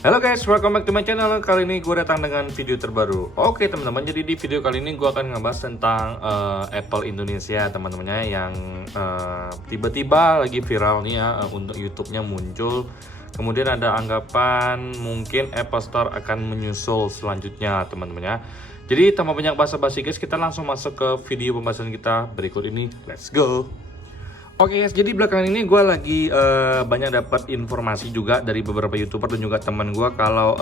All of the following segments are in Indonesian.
Halo guys, welcome back to my channel. Kali ini gue datang dengan video terbaru. Oke teman-teman, jadi di video kali ini gue akan ngebahas tentang Apple Indonesia teman-temannya yang tiba-tiba lagi viral nih ya, untuk YouTube-nya muncul. Kemudian ada anggapan mungkin Apple Store akan menyusul selanjutnya teman-temannya. Jadi tanpa banyak basa-basi guys, kita langsung masuk ke video pembahasan kita berikut ini. Let's go! Oke guys, jadi belakangan ini gue lagi banyak dapat informasi juga dari beberapa YouTuber dan juga teman gue kalau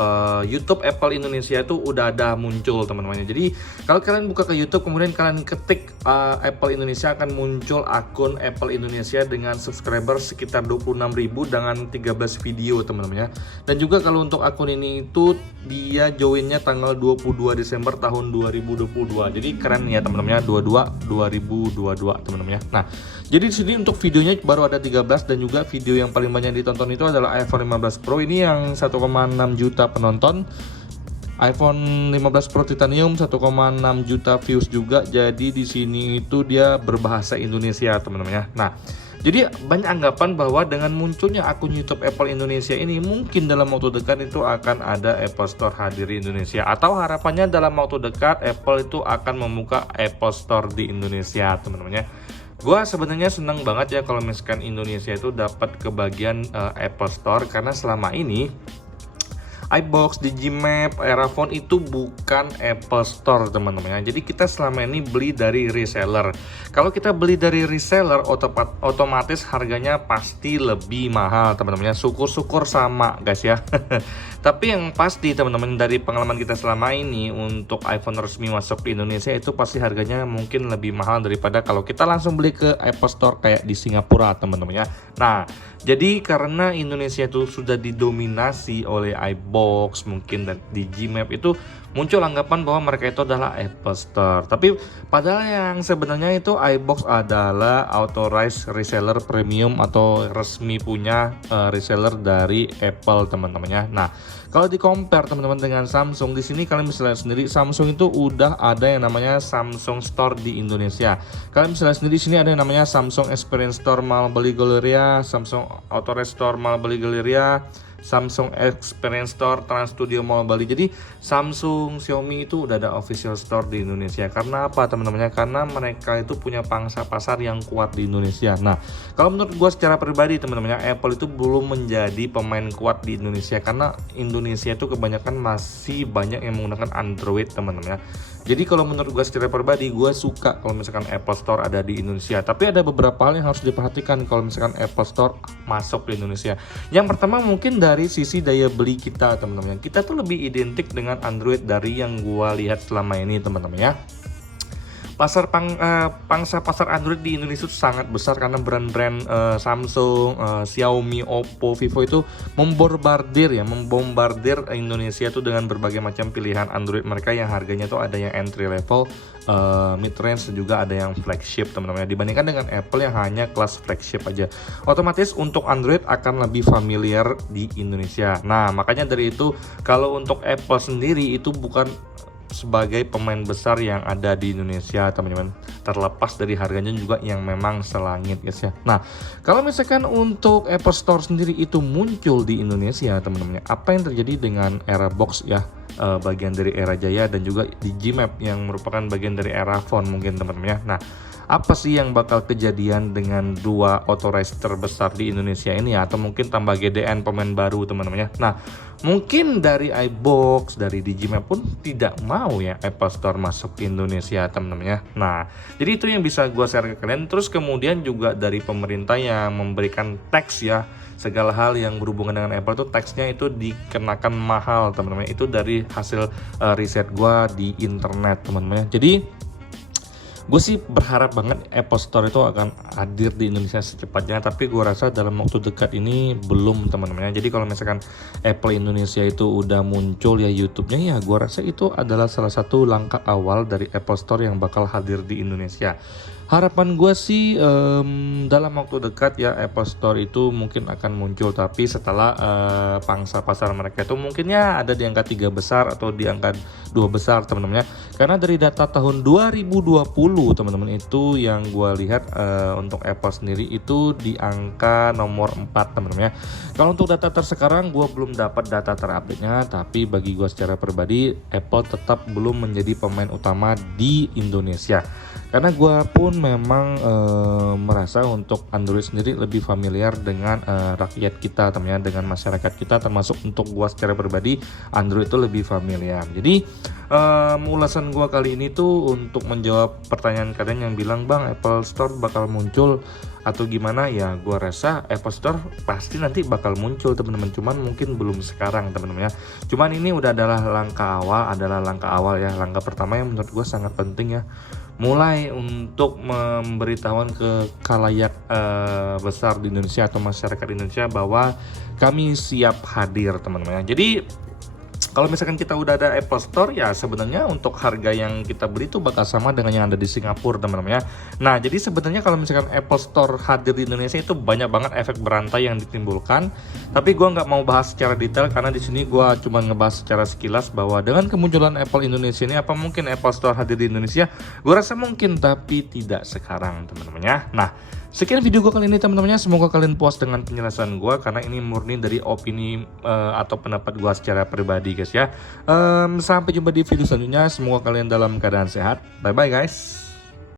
YouTube Apple Indonesia itu udah ada muncul teman-teman. Jadi kalau kalian buka ke YouTube kemudian kalian ketik Apple Indonesia, akan muncul akun Apple Indonesia dengan subscriber sekitar 26.000 dengan 13 video teman-teman ya. Dan juga kalau untuk akun ini itu dia joinnya tanggal 22 Desember tahun 2022. Jadi keren ya teman-teman ya, 2022 teman-teman ya. Nah, jadi di sini untuk videonya baru ada 13 dan juga video yang paling banyak ditonton itu adalah iPhone 15 Pro ini yang 1,6 juta penonton. iPhone 15 Pro Titanium 1,6 juta views juga. Jadi di sini itu dia berbahasa Indonesia teman-teman ya. Nah, jadi banyak anggapan bahwa dengan munculnya akun YouTube Apple Indonesia ini mungkin dalam waktu dekat itu akan ada Apple Store hadir di Indonesia, atau harapannya dalam waktu dekat Apple itu akan membuka Apple Store di Indonesia teman-teman ya. Gua sebenarnya seneng banget ya kalau misalkan Indonesia itu dapat kebagian Apple Store, karena selama ini iBox, Digimap, Erafone itu bukan Apple Store teman-teman ya. Jadi kita selama ini beli dari reseller. Kalau kita beli dari reseller otomatis harganya pasti lebih mahal teman-teman ya. Syukur-syukur sama guys ya. Tapi yang pasti teman-teman, dari pengalaman kita selama ini untuk iPhone resmi masuk ke Indonesia itu pasti harganya mungkin lebih mahal daripada kalau kita langsung beli ke Apple Store kayak di Singapura teman-teman ya. Nah, jadi karena Indonesia itu sudah didominasi oleh iBox mungkin dan Digimap, itu muncul anggapan bahwa mereka itu adalah Apple Store. Tapi padahal yang sebenarnya itu iBox adalah authorized reseller premium atau resmi punya reseller dari Apple teman-teman ya. Nah, kalau di compare teman-teman dengan Samsung, di sini kalian bisa lihat sendiri Samsung itu udah ada yang namanya Samsung Store di Indonesia. Kalian bisa lihat sendiri di sini ada yang namanya Samsung Experience Store Mall Bali Galleria, Samsung Authorized Store Mall Bali Galleria, Samsung Experience Store Trans Studio Mall Bali. Jadi Samsung, Xiaomi itu udah ada official store di Indonesia. Karena apa teman-teman? Karena mereka itu punya pangsa pasar yang kuat di Indonesia. Nah, kalau menurut gue secara pribadi teman-teman, Apple itu belum menjadi pemain kuat di Indonesia, karena Indonesia itu kebanyakan masih banyak yang menggunakan Android teman-teman ya. Jadi kalau menurut gue secara pribadi, gue suka kalau misalkan Apple Store ada di Indonesia. Tapi ada beberapa hal yang harus diperhatikan kalau misalkan Apple Store masuk ke Indonesia. Yang pertama mungkin dari sisi daya beli kita teman-teman. Kita tuh lebih identik dengan Android dari yang gue lihat selama ini teman-teman ya. Pangsa pasar Android di Indonesia itu sangat besar karena brand-brand Samsung, Xiaomi, Oppo, Vivo itu membombardir Indonesia itu dengan berbagai macam pilihan Android mereka yang harganya tuh ada yang entry level, mid range, dan juga ada yang flagship teman-teman. Dibandingkan dengan Apple yang hanya kelas flagship aja. Otomatis untuk Android akan lebih familiar di Indonesia. Nah, makanya dari itu kalau untuk Apple sendiri itu bukan sebagai pemain besar yang ada di Indonesia teman-teman, terlepas dari harganya juga yang memang selangit guys ya. Nah, kalau misalkan untuk Apple Store sendiri itu muncul di Indonesia teman-teman, apa yang terjadi dengan era box ya, bagian dari era Jaya, dan juga Digimap yang merupakan bagian dari era phone mungkin teman-teman ya. Nah, apa sih yang bakal kejadian dengan dua authorized terbesar di Indonesia ini ya? Atau mungkin tambah GDN pemain baru teman-teman ya. Nah, mungkin dari iBox, dari Digimap pun tidak mau ya Apple Store masuk ke Indonesia teman-teman ya. Nah, jadi itu yang bisa gue share ke kalian. Terus kemudian juga dari pemerintah yang memberikan tax ya, segala hal yang berhubungan dengan Apple tuh taxnya itu dikenakan mahal teman-teman. Itu dari hasil riset gue di internet teman-teman ya. Jadi gue sih berharap banget Apple Store itu akan hadir di Indonesia secepatnya, tapi gue rasa dalam waktu dekat ini belum teman-teman. Jadi kalau misalkan Apple Indonesia itu udah muncul ya YouTube-nya, ya gue rasa itu adalah salah satu langkah awal dari Apple Store yang bakal hadir di Indonesia. Harapan gue sih dalam waktu dekat ya Apple Store itu mungkin akan muncul, tapi setelah pangsa pasar mereka itu mungkinnya ada di angka 3 besar atau di angka 2 besar teman-teman ya. Karena dari data tahun 2020 teman-teman itu yang gue lihat untuk Apple sendiri itu di angka nomor 4 teman-teman ya. Kalau untuk data tersekarang gue belum dapat data terupdate-nya, tapi bagi gue secara pribadi Apple tetap belum menjadi pemain utama di Indonesia. Karena gue pun memang merasa untuk Android sendiri lebih familiar dengan rakyat kita teman-teman, dengan masyarakat kita, termasuk untuk gue secara pribadi Android itu lebih familiar. Jadi ulasan gue kali ini tuh untuk menjawab pertanyaan kalian yang bilang bang Apple Store bakal muncul atau gimana ya. Gue rasa Apple Store pasti nanti bakal muncul teman-teman, cuman mungkin belum sekarang teman-teman ya. Cuman ini udah adalah langkah awal ya, langkah pertama yang menurut gue sangat penting ya, mulai untuk memberitahuan ke khalayak besar di Indonesia atau masyarakat Indonesia bahwa kami siap hadir teman-teman ya. Jadi kalau misalkan kita udah ada Apple Store ya sebenarnya untuk harga yang kita beli itu bakal sama dengan yang ada di Singapura teman-teman ya. Nah jadi sebenarnya kalau misalkan Apple Store hadir di Indonesia itu banyak banget efek berantai yang ditimbulkan. Tapi gue nggak mau bahas secara detail karena di sini gue cuma ngebahas secara sekilas bahwa dengan kemunculan Apple Indonesia ini apa mungkin Apple Store hadir di Indonesia? Gue rasa mungkin tapi tidak sekarang teman-teman ya. Nah sekian video gue kali ini teman-teman ya, semoga kalian puas dengan penjelasan gue karena ini murni dari opini atau pendapat gue secara pribadi guys ya. Sampai jumpa di video selanjutnya, semoga kalian dalam keadaan sehat. Bye bye guys.